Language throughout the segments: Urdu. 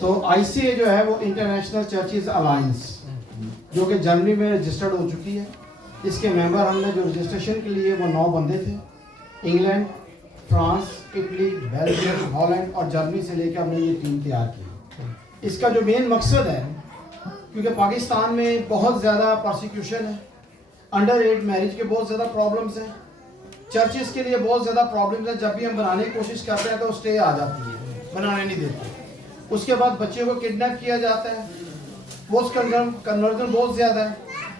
تو ICA جو ہے وہ انٹرنیشنل چرچز الائنس جو کہ جرمنی میں رجسٹرڈ ہو چکی ہے. اس کے ممبر ہم نے جو رجسٹریشن کے لیے وہ 9 بندے تھے. England, France, Italy, Belgium, Holland اور جرمنی سے لے کے ہم نے یہ ٹیم تیار کی. اس کا جو مین مقصد ہے، کیونکہ پاکستان میں بہت زیادہ پرسیکیوشن ہے، انڈر ایج میرج کے بہت زیادہ پرابلمس ہیں، چرچز کے لیے بہت زیادہ پرابلمس ہیں. جب بھی ہم بنانے کی کوشش کرتے ہیں تو اسٹے آ جاتی ہے، بنانے نہیں دیتے. اس کے بعد بچے کو کڈنیپ کیا جاتا ہے، پوسٹ کنورژن بہت زیادہ ہے.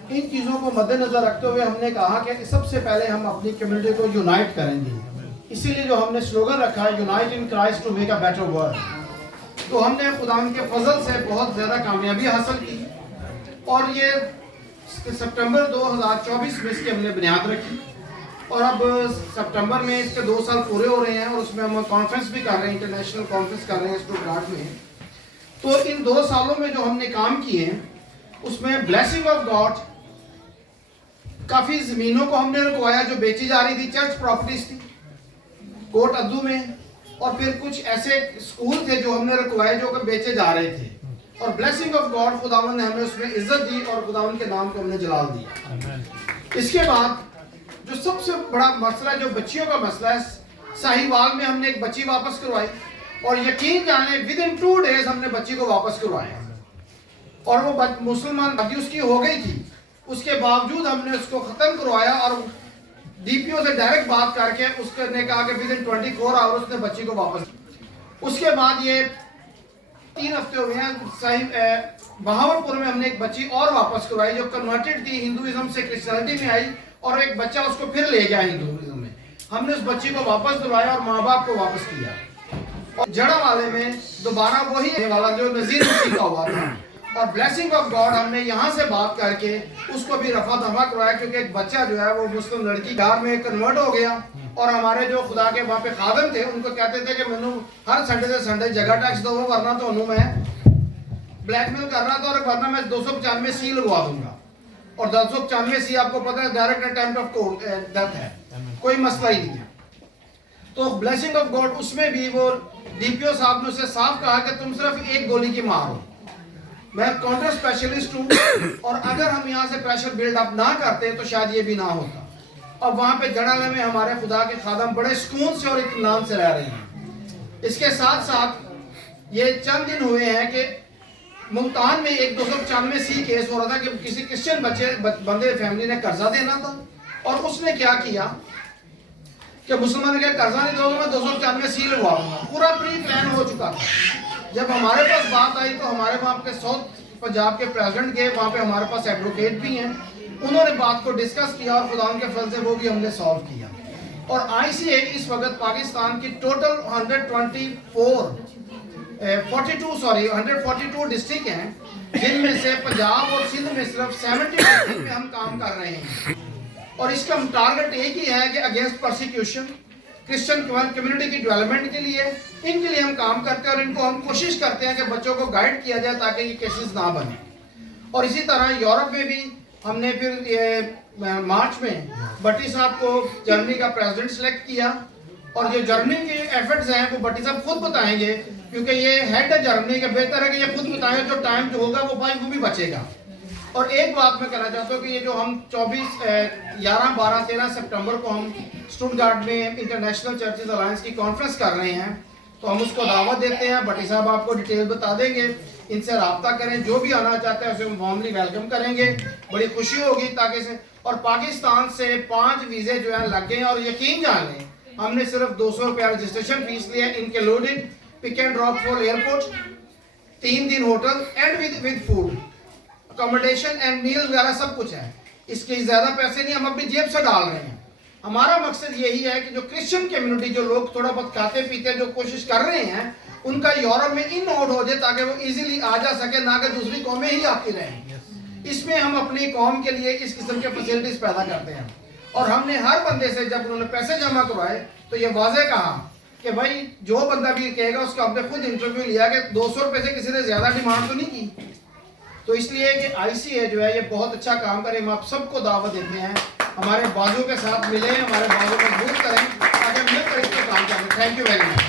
ان چیزوں کو مد نظر رکھتے ہوئے ہم نے کہا کہ سب سے پہلے ہم اپنی کمیونٹی کو یونائٹ کریں گے. اسی لیے جو ہم نے سلوگن رکھا ہے، unite in Christ to make a better world. تو ہم نے خدا کے فضل سے بہت زیادہ کامیابی حاصل کی اور یہ سپٹمبر 2024 میں اس کی ہم نے بنیاد رکھی. اور اب سپٹمبر میں اس کے 2 سال پورے ہو رہے ہیں اور اس میں ہم کانفرنس بھی کر رہے ہیں، انٹرنیشنل کانفرنس کر رہے ہیں اسٹوٹگارٹ میں. تو ان 2 سالوں میں جو ہم نے کام کیے ہیں اس میں بلیسنگ آف گاڈ، کافی زمینوں کو ہم نے رکوایا جو بیچی جا رہی تھی، چرچ پراپرٹیز تھی کوٹ ادو میں، اور پھر کچھ ایسے اسکول تھے جو ہم نے رکوائے جو کہ بیچے جا رہے تھے. اور بلیسنگ آف گاڈ خداوند نے ہمیں اس میں عزت دی اور خداوند کے نام کو ہم نے جلال دیا. اس کے بعد جو سب سے بڑا مسئلہ جو بچیوں کا مسئلہ ہے، ساہیوال میں ہم نے ایک بچی واپس کروائی اور یقین جانے ود ان 2 days ہم نے بچی کو واپس کروایا. اور وہ مسلمان بچی اس کی ہو گئی تھی، اس کے باوجود ہم نے اس کو ختم کروایا اور DPO سے ڈائریکٹ بات کر کے اس نے کہا کہ ود ان 24 hours اس نے بچی کو واپس. اس کے بعد یہ 3 ہفتے ہو گئے ہیں، بہاول پور میں ہم نے ایک بچی اور واپس کروائی جو کنورٹڈ تھی، ہندوازم سے کرسچینٹی میں آئی اور ایک بچہ اس کو پھر لے گیا ہندوازم میں. ہم نے اس بچی کو واپس دلوایا اور ماں باپ کو واپس کیا. اور جڑا والے میں دوبارہ وہی والا جو نذیر مسیح کا ہوا تھا. اور بلیسنگ آف گاڈ ہم نے یہاں سے بات کر کے اس کو بھی رفع دفع کروایا، کیونکہ ایک بچہ جو ہے وہ مسلم لڑکی گھر میں کنورٹ ہو گیا. اور ہمارے جو خدا کے وہاں پہ خادم تھے ان کو کہتے تھے کہ میں ہر سنڈے سے سنڈے جگہ ٹیکس دو، ورنہ تو انہوں میں بلیک میل کر رہا تھا اور ورنہ میں 295 سی لگوا دوں گا. اور 295 سی آپ کو پتہ ہے ڈائریکٹ اٹیمپٹ آف ڈیتھ ہے، کوئی مسئلہ ہی نہیں ہے. تو بلیسنگ آف گاڈ اس میں بھی وہ DPO صاحب نے اسے صاف کہا کہ تم صرف 1 گولی کی مار ہو، میں کاؤنٹر اسپیشلسٹ ہوں اور اگر ہم یہاں سے پریشر بلڈ اپ نہ کرتے تو شاید یہ بھی نہ ہوتا. اور وہاں پہ جڑالے میں ہمارے خدا کے خادم بڑے سکون سے اور اطمینان سے رہ رہے ہیں. اس کے ساتھ ساتھ یہ چند دن ہوئے ہیں کہ ملتان میں ایک 295 سی کیس ہو رہا تھا کہ کسی کرسچن بندے فیملی نے قرضہ دینا تھا اور اس نے کیا کیا کہ مسلمان نے کہا قرضہ نہیں دو گا میں 295 سی لگوا دوں گا. پورا پری پلان ہو چکا تھا. جب ہمارے پاس بات آئی تو ہمارے وہاں کے ساؤتھ پنجاب کے پریزیڈنٹ گئے، وہاں پہ ہمارے پاس ایڈوکیٹ بھی ہیں، انہوں نے بات کو ڈسکس کیا اور خدا ان کے فضل سے وہ بھی ہم نے سالو کیا. اور ICA اس وقت پاکستان کی ٹوٹل 142 ڈسٹرکٹ ہیں، جن میں سے پنجاب اور سندھ میں صرف 70 ڈسٹرکٹ میں ہم کام کر رہے ہیں. اور اس کا ٹارگٹ ایک ہی ہے کہ اگینسٹ پرسیکیوشن، کرسچن کمیونٹی کی ڈیولپمنٹ کے لیے، ان کے لیے ہم کام کرتے ہیں اور ان کو ہم کوشش کرتے ہیں کہ بچوں کو گائیڈ کیا جائے تاکہ یہ کیسز نہ بنیں. اور اسی طرح یورپ میں بھی ہم نے پھر یہ مارچ میں بٹی صاحب کو جرمنی کا پریزیڈنٹ سلیکٹ کیا. اور جو جرمنی کے ایفرٹس ہیں وہ بٹی صاحب خود بتائیں گے، کیونکہ یہ ہیڈ ہے جرمنی کا، بہتر ہے کہ یہ خود بتائیں، جو ٹائم جو ہوگا وہ بھی بچے گا. اور ایک بات میں کہنا چاہتا ہوں کہ یہ جو ہم 11 12 13 سپٹمبر کو ہم اسٹوٹگارٹ میں انٹرنیشنل چرچز الائنس کی کانفرنس کر رہے ہیں، تو ہم اس کو دعوت دیتے ہیں. بٹی صاحب آپ کو ڈیٹیل بتا دیں گے، ان سے رابطہ کریں، جو بھی آنا چاہتا ہے اسے ہم وارملی ویلکم کریں گے، بڑی خوشی ہوگی. تاکہ سے اور پاکستان سے 5 ویزے جو ہیں لگ گئے ہیں اور یقین جان لیں ہم نے صرف 200 روپیہ رجسٹریشن فیس لیا، included pick and drop for airport, 3 دن ہوٹل and with food accommodation and meal وغیرہ سب کچھ ہے. اس کے زیادہ پیسے نہیں ہم اپنی جیب سے ڈال رہے ہیں. ہمارا مقصد یہی ہے کہ جو کرسچن کمیونٹی، جو لوگ تھوڑا بہت کھاتے پیتے جو کوشش کر رہے ہیں، ان کا یورپ میں ان آؤٹ ہو جائے تاکہ وہ ایزیلی آ جا سکے، نہ کہ دوسری قومیں ہی آتی رہیں. اس میں ہم اپنی قوم کے لیے اس قسم کے فیسلٹیز پیدا کرتے ہیں. اور ہم نے ہر بندے سے جب انہوں نے پیسے جمع کروائے تو یہ واضح کہا کہ بھائی جو بندہ بھی کہے گا اس کا ہم نے خود انٹرویو لیا کہ 200 روپے سے کسی نے زیادہ ڈیمانڈ تو نہیں کی. تو اس لیے کہ ICA جو ہے یہ بہت اچھا کام کرے. ہم آپ سب کو دعوت دیتے ہیں ہمارے بازو کے ساتھ ملیں، ہمارے بازو مضبوط کریں تاکہ ہم مل کر اس پہ کام کریں. Thank you very much.